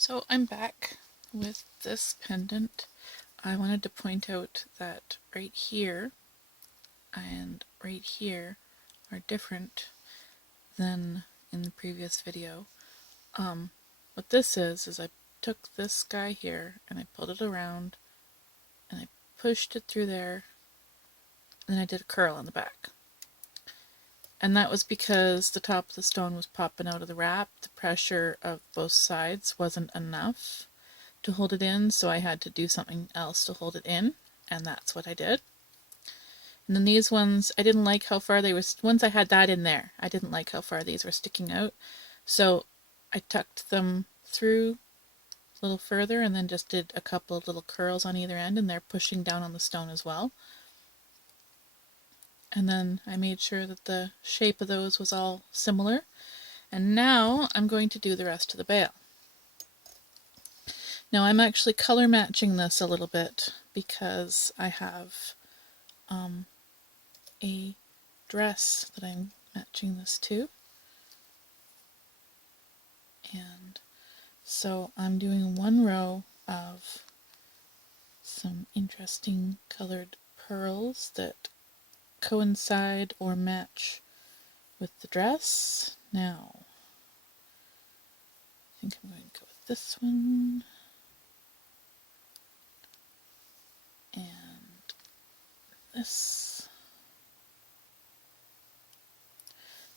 So I'm back with this pendant. I wanted to point out that right here and right here are different than in the previous video. What this is I took this guy here and I pulled it around and I pushed it through there and then I did a curl on the back. And that was because the top of the stone was popping out of the wrap. The pressure of both sides wasn't enough to hold it in, so I had to do something else to hold it in, and that's what I did. And then these ones, I didn't like how far they were, once I had that in there, I didn't like how far these were sticking out, so I tucked them through a little further and then just did a couple of little curls on either end, and they're pushing down on the stone as well. And then I made sure that the shape of those was all similar, and now I'm going to do the rest of the bail. Now I'm actually color matching this a little bit because I have a dress that I'm matching this to. And so I'm doing one row of some interesting colored pearls that coincide or match with the dress. Now, I think I'm going to go with this one. And this.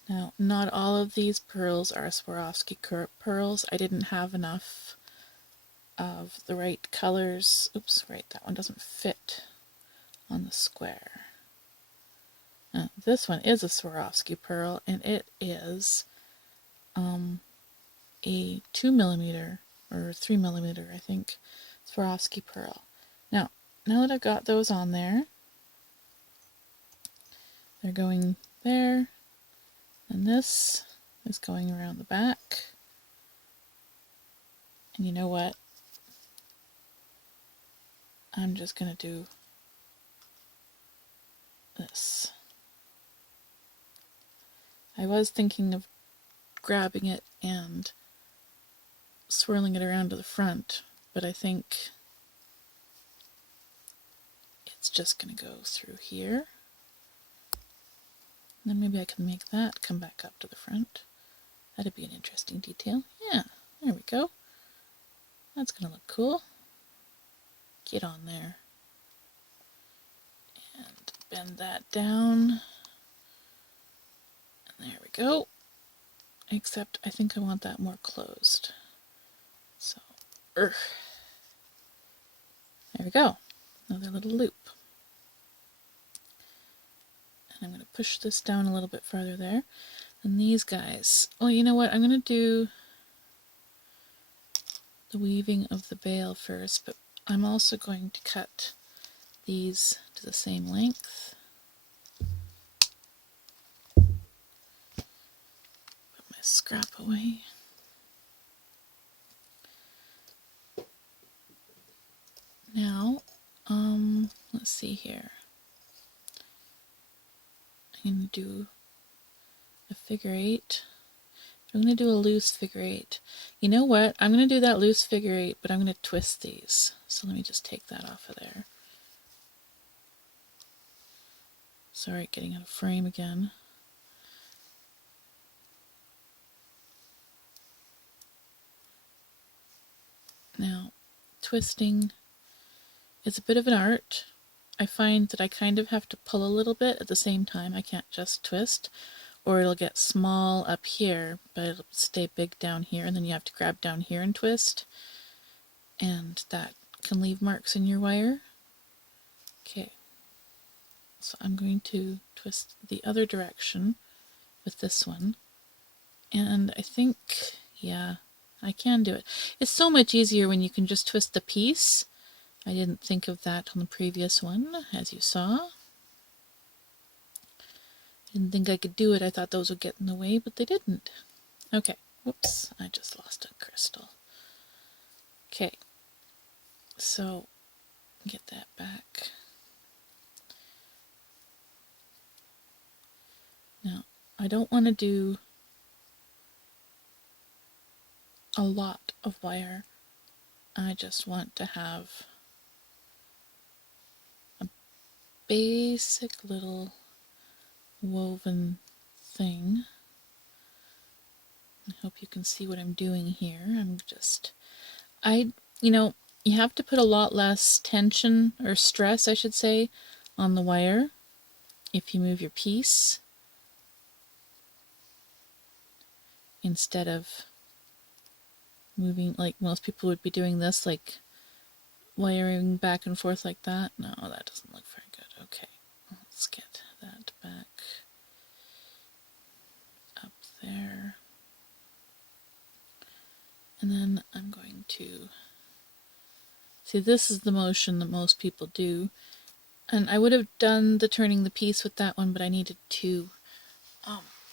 Now, not all of these pearls are Swarovski pearls. I didn't have enough of the right colors. Oops, right, that one doesn't fit on the square. Now, this one is a Swarovski pearl, and it is a 2mm or 3mm, I think, Swarovski pearl. Now that I've got those on there, they're going there, and this is going around the back. And you know what? I'm just going to do this. I was thinking of grabbing it and swirling it around to the front, but I think it's just going to go through here. And then maybe I can make that come back up to the front. That'd be an interesting detail. Yeah, there we go. That's going to look cool. Get on there. And bend that down. And there we go. Except I think I want that more closed. So, there we go. Another little loop. And I'm going to push this down a little bit farther there. And these guys, well, you know what? I'm going to do the weaving of the veil first, but I'm also going to cut these to the same length. Put my scrap away. Now, let's see here. I'm going to do a figure eight. I'm going to do a loose figure eight. You know what? I'm going to do that loose figure eight, but I'm going to twist these. So let me just take that off of there. Sorry, getting out of frame again. Now, twisting is a bit of an art. I find that I kind of have to pull a little bit at the same time. I can't just twist, or it'll get small up here, but it'll stay big down here, and then you have to grab down here and twist, and that can leave marks in your wire. Okay, so I'm going to twist the other direction with this one, and I think, yeah, I can do it. It's so much easier when you can just twist the piece. I didn't think of that on the previous one, as you saw. Didn't think I could do it. I thought those would get in the way, but they didn't. Okay, whoops, I just lost a crystal. Okay, so get that back. Now, I don't want to do a lot of wire I just want to have a basic little woven thing. I hope you can see what I'm doing here. You have to put a lot less tension or stress, I should say, on the wire if you move your piece instead of moving like most people would be doing this, like wiring back and forth like that. No, that doesn't look very good. Okay, let's get that back up there. And then I'm going to see, this is the motion that most people do. And I would have done the turning the piece with that one, but I needed to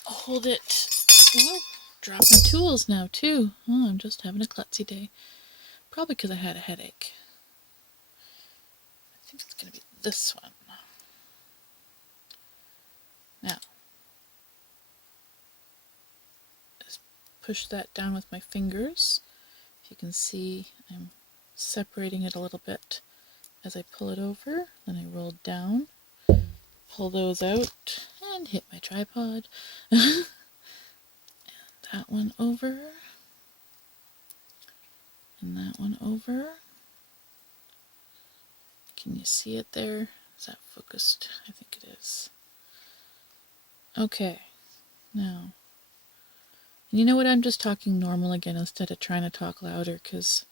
hold it. Whoa, dropping tools now too. Oh, I'm just having a klutzy day. Probably because I had a headache. I think it's going to be this one. Now, just push that down with my fingers. If you can see, I'm separating it a little bit as I pull it over. Then I roll down, pull those out, and hit my tripod. And that one over. And that one over. Can you see it there? Is that focused? I think it is. Okay, now, you know what, I'm just talking normal again instead of trying to talk louder, because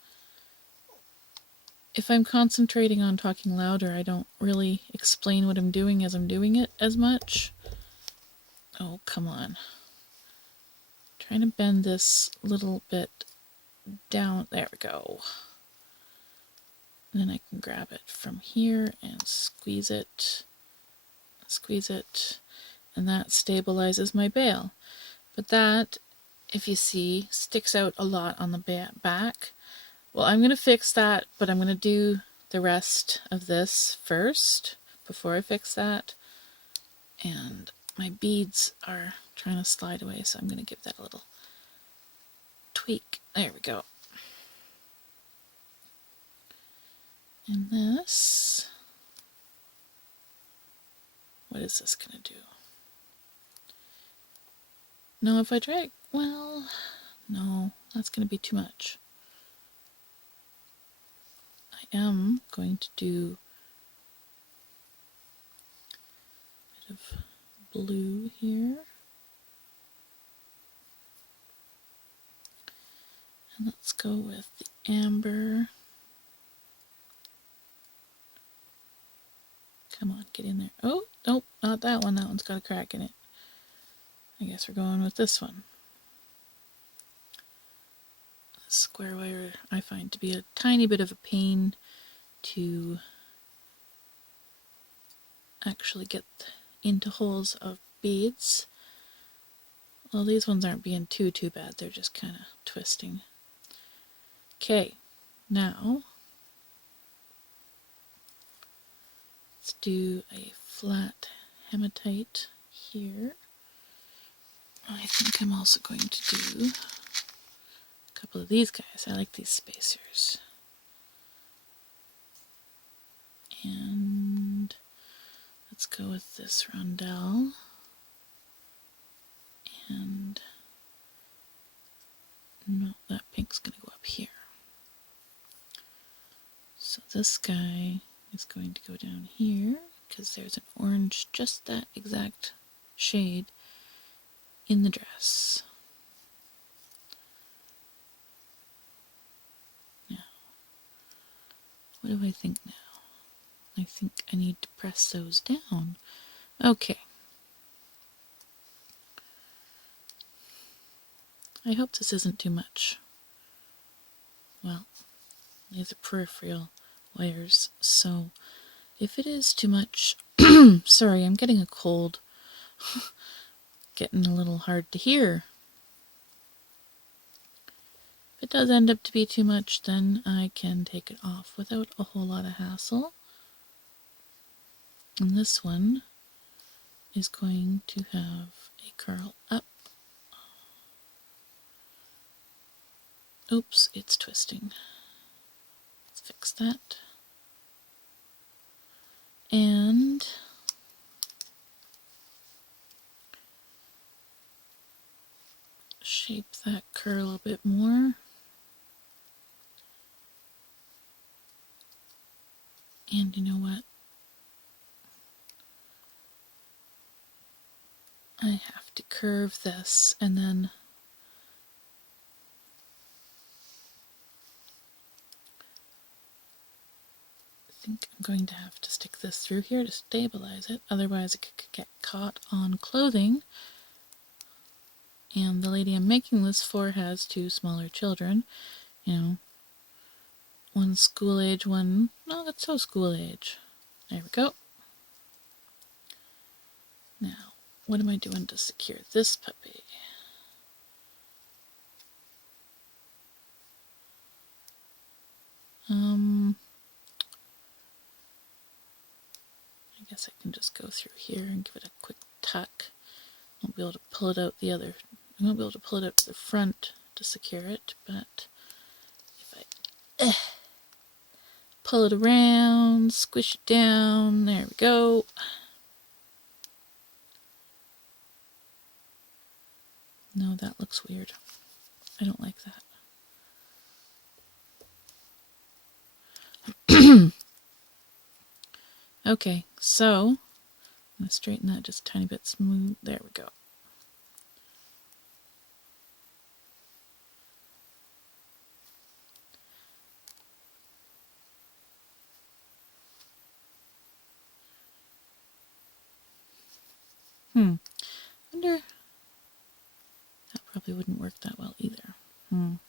if I'm concentrating on talking louder, I don't really explain what I'm doing as I'm doing it as much. Oh, come on. Trying to bend this little bit down. There we go. And then I can grab it from here and squeeze it, and that stabilizes my bail. But that, if you see, sticks out a lot on the back. Well, I'm going to fix that, but I'm going to do the rest of this first before I fix that. And my beads are trying to slide away, so I'm going to give that a little tweak. There we go. And this, what is this going to do? No, if I drag, well, no, that's going to be too much. I am going to do a bit of blue here. And let's go with the amber. Come on, get in there. Oh, nope, not that one. That one's got a crack in it. I guess we're going with this one. Square wire I find to be a tiny bit of a pain to actually get into holes of beads. Well, these ones aren't being too bad. They're just kind of twisting. Okay, now let's do a flat hematite here. I think I'm also going to do a couple of these guys. I like these spacers. And let's go with this rondelle. And no, that pink's going to go up here. So this guy is going to go down here because there's an orange, just that exact shade in the dress. Now, what do I think now? I think I need to press those down. Okay. I hope this isn't too much. Well, these are peripheral wires, so if it is too much, sorry, I'm getting a cold. Getting a little hard to hear. If it does end up to be too much, then I can take it off without a whole lot of hassle. And this one is going to have a curl up. Oops, it's twisting. fix that. And shape that curl a little bit more. And you know what? I have to curve this, and then I think I'm going to have to stick this through here to stabilize it, otherwise it could get caught on clothing. And the lady I'm making this for has 2 smaller children, you know, one school age, one not so school age. There we go. Now, what am I doing to secure this puppy? I guess I can just go through here and give it a quick tuck. Won't be able to pull it out the other. I won't be able to pull it out to the front to secure it, but if I pull it around, squish it down, there we go. No, that looks weird. I don't like that. Okay, so I'm going to straighten that just a tiny bit smooth. There we go. Wonder, that probably wouldn't work that well either. I'm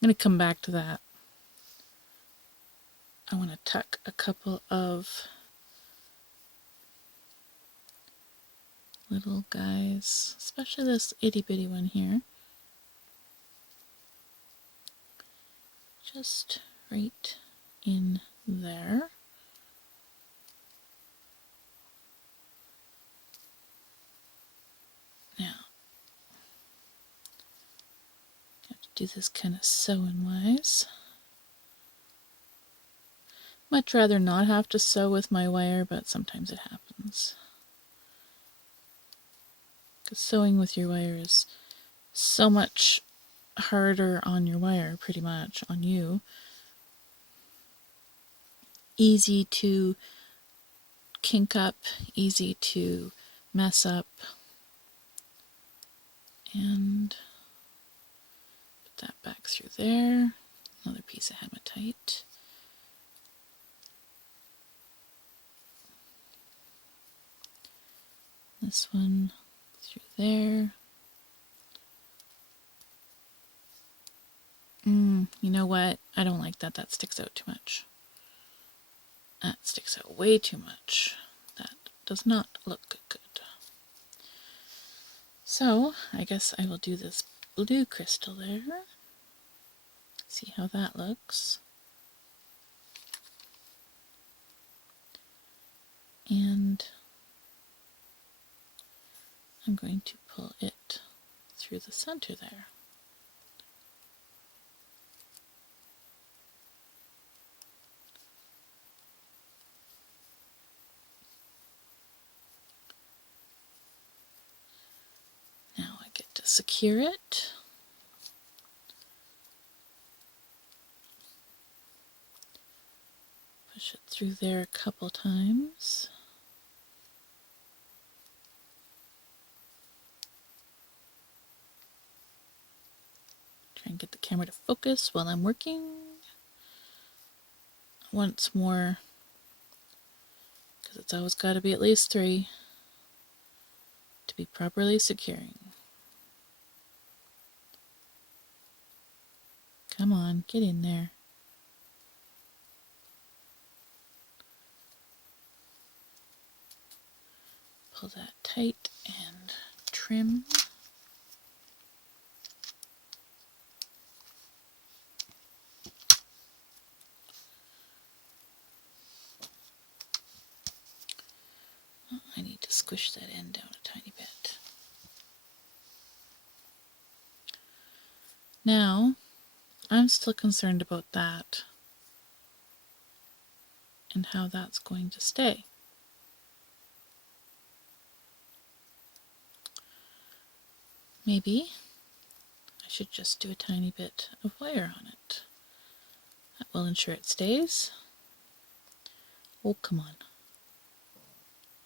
going to come back to that. I want to tuck a couple of little guys, especially this itty bitty one here. Just right in there. Now, I have to do this kind of sewing wise. Much rather not have to sew with my wire, but sometimes it happens. Because sewing with your wire is so much harder on your wire, pretty much, on you. Easy to kink up, easy to mess up. And put that back through there. Another piece of hematite. This one through there. You know what? I don't like that. That sticks out too much. That sticks out way too much. That does not look good. So, I guess I will do this blue crystal there. See how that looks. And I'm going to pull it through the center there. Now I get to secure it. Push it through there a couple times. Try and get the camera to focus while I'm working. Once more, because it's always got to be at least 3 to be properly securing. Come on, get in there. Pull that tight and trim. I need to squish that end down a tiny bit. Now, I'm still concerned about that and how that's going to stay. Maybe I should just do a tiny bit of wire on it. That will ensure it stays. Oh, come on.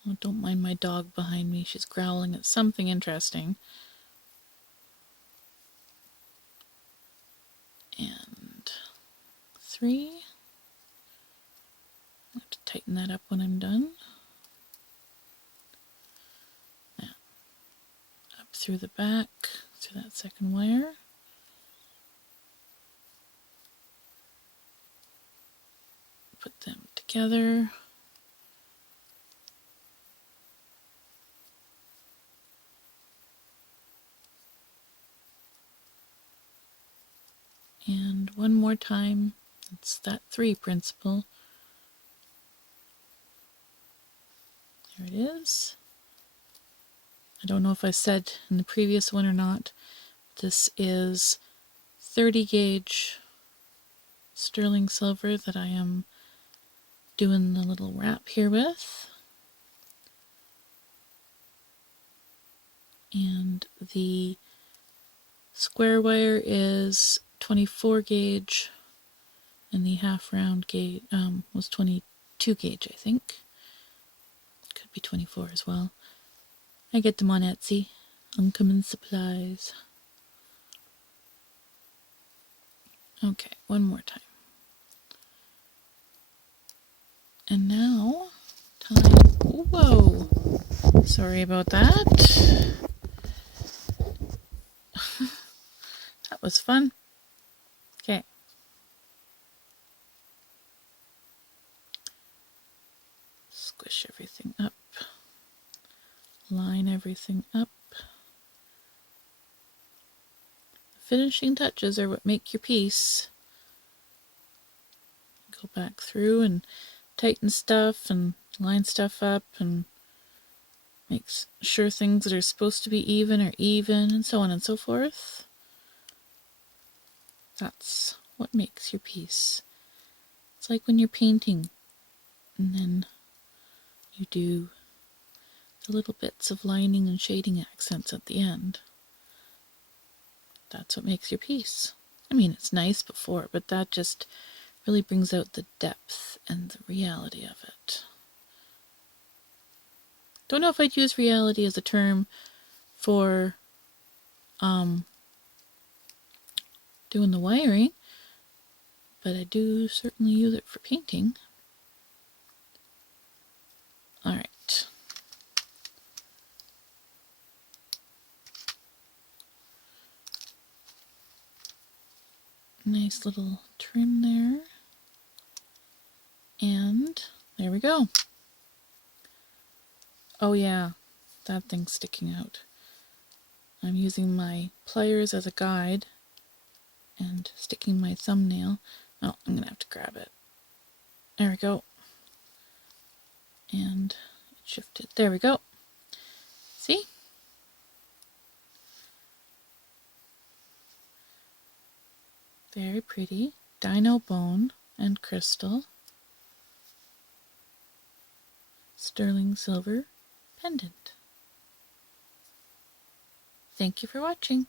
Oh, don't mind my dog behind me. She's growling at something interesting. And 3. I have to tighten that up when I'm done. Now, up through the back, through that second wire. Put them together. And one more time. It's that 3 principle. There it is. I don't know if I said in the previous one or not. This is 30 gauge sterling silver that I am doing the little wrap here with. And the square wire is 24 gauge, and the half round gauge was 22 gauge, I think. Could be 24 as well. I get them on Etsy. Uncommon Supplies. Okay, one more time. And now, time. Whoa! Sorry about that. That was fun. Okay. Squish everything up. Line everything up. Finishing touches are what make your piece. Go back through and tighten stuff and line stuff up and make sure things that are supposed to be even are even, and so on and so forth. That's what makes your piece. It's like when you're painting and then you do the little bits of lining and shading accents at the end. That's what makes your piece. I mean, it's nice before, but that just really brings out the depth and the reality of it. Don't know if I'd use reality as a term for doing the wiring, but I do certainly use it for painting. Alright. Nice little trim there. And there we go. Oh yeah, that thing's sticking out. I'm using my pliers as a guide and sticking my thumbnail. Oh, I'm gonna have to grab it. There we go. And shift it. There we go. See? Very pretty. Dino bone and crystal. Sterling silver pendant. Thank you for watching.